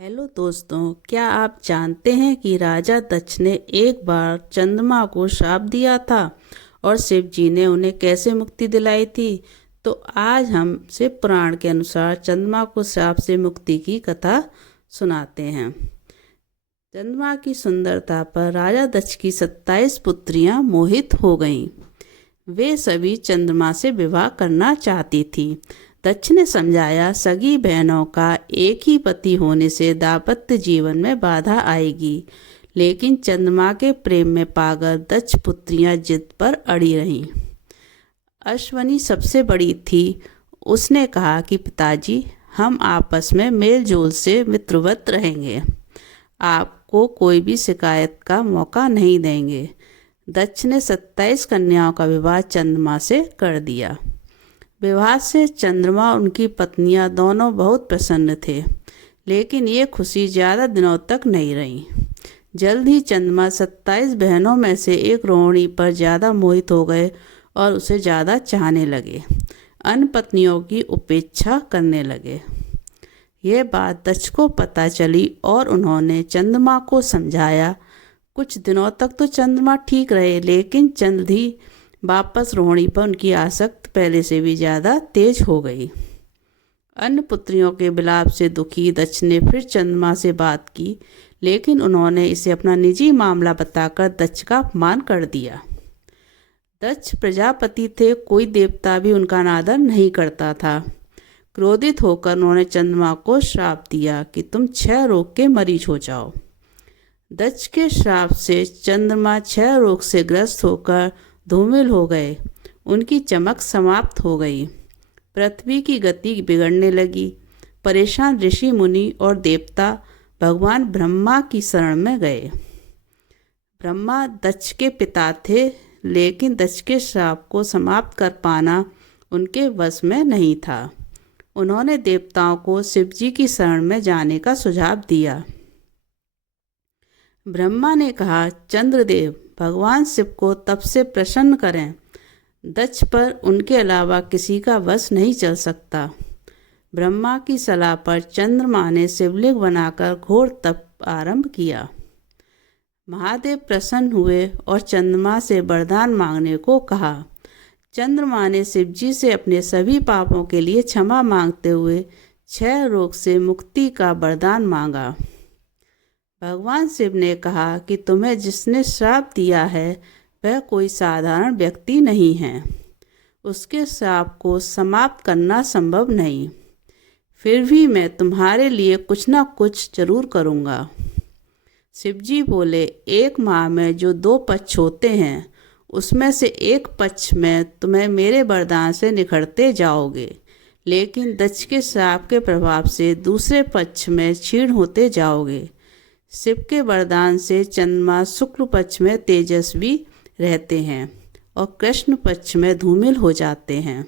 Hello दोस्तों, क्या आप जानते हैं कि राजा दक्ष ने एक बार चंद्रमा को श्राप दिया था और शिव जी ने उन्हें कैसे मुक्ति दिलाई थी। तो आज हम शिव पुराण के अनुसार चंद्रमा को श्राप से मुक्ति की कथा सुनाते हैं। चंद्रमा की सुंदरता पर राजा दक्ष की 27 पुत्रियां मोहित हो गईं। वे सभी चंद्रमा से विवाह करना चाहती थीं। दक्ष ने समझाया, सगी बहनों का एक ही पति होने से दाम्पत्य जीवन में बाधा आएगी। लेकिन चंद्रमा के प्रेम में पागल दक्ष पुत्रियां जिद पर अड़ी रहीं। अश्वनी सबसे बड़ी थी। उसने कहा कि पिताजी, हम आपस में मेल जोल से मित्रवत रहेंगे, आपको कोई भी शिकायत का मौका नहीं देंगे। दक्ष ने 27 कन्याओं का विवाह चंद्रमा से कर दिया। विवाह से चंद्रमा और उनकी पत्नियां दोनों बहुत प्रसन्न थे, लेकिन ये खुशी ज़्यादा दिनों तक नहीं रही। जल्द ही चंद्रमा 27 बहनों में से एक रोहिणी पर ज़्यादा मोहित हो गए और उसे ज़्यादा चाहने लगे। अन्य पत्नियों की उपेक्षा करने लगे। ये बात दक्ष को पता चली और उन्होंने चंद्रमा को समझाया। कुछ दिनों तक तो चंद्रमा ठीक रहे, लेकिन जल्द ही वापस रोहिणी पर उनकी आसक्ति पहले से भी ज़्यादा तेज हो गई। अन्य पुत्रियों के विलाप से दुखी दक्ष ने फिर चंद्रमा से बात की, लेकिन उन्होंने इसे अपना निजी मामला बताकर दक्ष का अपमान कर दिया। दक्ष प्रजापति थे, कोई देवता भी उनका अनादर नहीं करता था। क्रोधित होकर उन्होंने चंद्रमा को श्राप दिया कि तुम 6 रोग के मरीज हो जाओ। दक्ष के श्राप से चंद्रमा 6 रोग से ग्रस्त होकर धूमिल हो गए। उनकी चमक समाप्त हो गई। पृथ्वी की गति बिगड़ने लगी। परेशान ऋषि मुनि और देवता भगवान ब्रह्मा की शरण में गए। ब्रह्मा दक्ष के पिता थे, लेकिन दक्ष के श्राप को समाप्त कर पाना उनके वश में नहीं था। उन्होंने देवताओं को शिव जी की शरण में जाने का सुझाव दिया। ब्रह्मा ने कहा, चंद्रदेव, भगवान शिव को तप से प्रसन्न करें। दक्ष पर उनके अलावा किसी का वश नहीं चल सकता। ब्रह्मा की सलाह पर चंद्रमा ने शिवलिंग बनाकर घोर तप आरंभ किया। महादेव प्रसन्न हुए और चंद्रमा से वरदान मांगने को कहा। चंद्रमा ने शिव जी से अपने सभी पापों के लिए क्षमा मांगते हुए 6 रोग से मुक्ति का वरदान मांगा। भगवान शिव ने कहा कि तुम्हें जिसने श्राप दिया है वह कोई साधारण व्यक्ति नहीं है। उसके श्राप को समाप्त करना संभव नहीं। फिर भी मैं तुम्हारे लिए कुछ ना कुछ जरूर करूँगा। शिव जी बोले, एक माह में जो 2 पक्ष होते हैं, उसमें से एक पक्ष में तुम्हें मेरे वरदान से निखरते जाओगे, लेकिन दक्ष के श्राप के प्रभाव से दूसरे पक्ष में क्षीण होते जाओगे। शिव के वरदान से चंद्रमा शुक्ल पक्ष में तेजस्वी रहते हैं और कृष्ण पक्ष में धूमिल हो जाते हैं।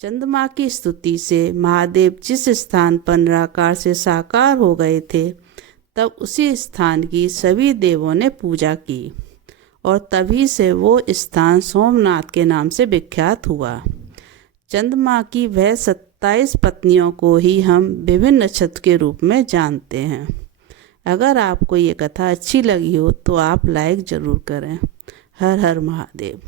चंद्रमा की स्तुति से महादेव जिस स्थान पर निराकार से साकार हो गए थे, तब उसी स्थान की सभी देवों ने पूजा की और तभी से वो स्थान सोमनाथ के नाम से विख्यात हुआ। चंद्रमा की वह 27 पत्नियों को ही हम विभिन्न नक्षत्र के रूप में जानते हैं। अगर आपको ये कथा अच्छी लगी हो तो आप लाइक ज़रूर करें। हर हर महादेव।